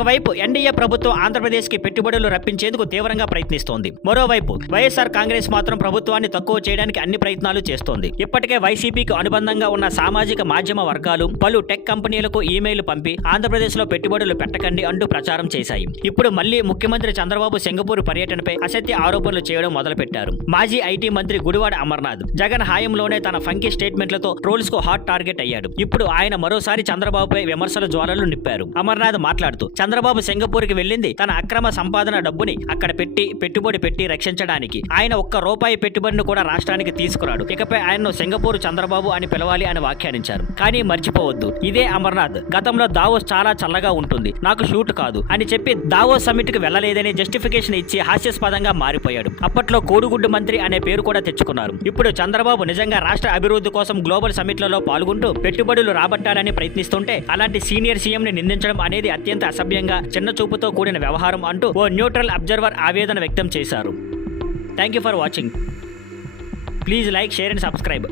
ఒకవైపు ఎన్డీఏ ప్రభుత్వం ఆంధ్రప్రదేశ్ కి పెట్టుబడులు రప్పించేందుకు తీవ్రంగా ప్రయత్నిస్తోంది. మరోవైపు వైఎస్ఆర్ కాంగ్రెస్ మాత్రం ప్రభుత్వాన్ని తక్కువ చేయడానికి అన్ని ప్రయత్నాలు చేస్తోంది. ఇప్పటికే వైసీపీకి అనుబంధంగా ఉన్న సామాజిక మాధ్యమ వర్గాలు పలు టెక్ కంపెనీలకు ఈమెయిల్ పంపి ఆంధ్రప్రదేశ్ లో పెట్టుబడులు పెట్టకండి అంటూ ప్రచారం చేశాయి. ఇప్పుడు మళ్లీ ముఖ్యమంత్రి చంద్రబాబు సింగపూర్ పర్యటనపై అసత్య ఆరోపణలు చేయడం మొదలుపెట్టారు. మాజీ ఐటీ మంత్రి గుడివాడ అమర్నాథ్ జగన్ హయాంలోనే తన ఫంకీ స్టేట్మెంట్లతో ట్రోల్స్ కు హాట్ టార్గెట్ అయ్యాడు. ఇప్పుడు ఆయన మరోసారి చంద్రబాబుపై విమర్శల జ్వాలలు నింపారు. అమర్నాథ్ మాట్లాడుతూ చంద్రబాబు సింగపూర్ కి వెళ్లింది తన అక్రమ సంపాదన డబ్బుని అక్కడ పెట్టుబడి పెట్టి రక్షించడానికి. ఆయన ఒక్క రూపాయి పెట్టుబడిని కూడా రాష్ట్రానికి తీసుకురాడు. ఇకపై ఆయన్ను సింగపూర్ చంద్రబాబు అని పిలవాలి అని వ్యాఖ్యానించారు. కానీ మర్చిపోవద్దు, ఇదే అమర్నాథ్ గతంలో దావోస్ చాలా చల్లగా ఉంటుంది, నాకు షూట్ కాదు అని చెప్పి దావోస్ సమ్మిట్ కు వెళ్లలేదని జస్టిఫికేషన్ ఇచ్చి హాస్యాస్పదంగా మారిపోయాడు. అప్పట్లో కోడిగుడ్డు మంత్రి అనే పేరు కూడా తెచ్చుకున్నారు. ఇప్పుడు చంద్రబాబు నిజంగా రాష్ట్ర అభివృద్ధి కోసం గ్లోబల్ సమ్మిట్లలో పాల్గొంటూ పెట్టుబడులు రాబట్టాలని ప్రయత్నిస్తుంటే అలాంటి సీనియర్ సీఎం ని నిందించడం అనేది అత్యంత అసభ్యంగా, చిన్న చూపుతో కూడిన వ్యవహారం అంటూ ఓ న్యూట్రల్ అబ్జర్వర్ ఆవేదన వ్యక్తం చేశారు. Thank you for watching. Please like, share and subscribe.